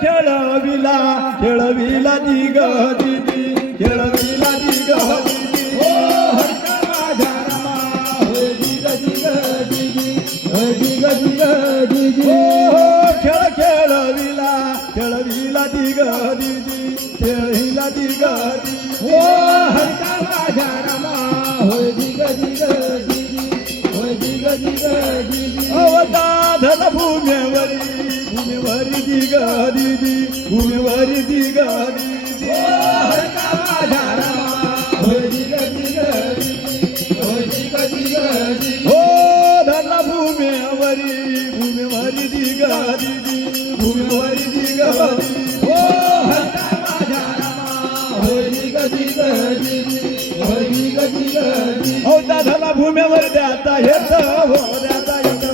खेळविला खेळविला दिग दिदी खेळविला दिग दिदी हो हरका माझ्या रमा होय दिग दिग दिदी होय दिग दिग दिदी हो खेळ खेळविला खेळविला दिग दिदी खेळविला दिग दिदी हो हरका माझ्या रमा होय दिग दिग दिदी होय दिग दिग दिदी अवताधल भूमेवरी भूमेवरी दिग दिदी भूमेवरी दिग दिदी हो हरका माझ्या रमा होय दिग दिग दिदी होय दिग दिग दिदी हो धन भूमेवरी भूमेवरी दिग दिदी भूमेवरी दिग दिदी हो हरका माझ्या रमा होय दिग दिग दिदी होय दिग दिग दिदी अवताधल भूमेवर द्याता येत हो द्याता येत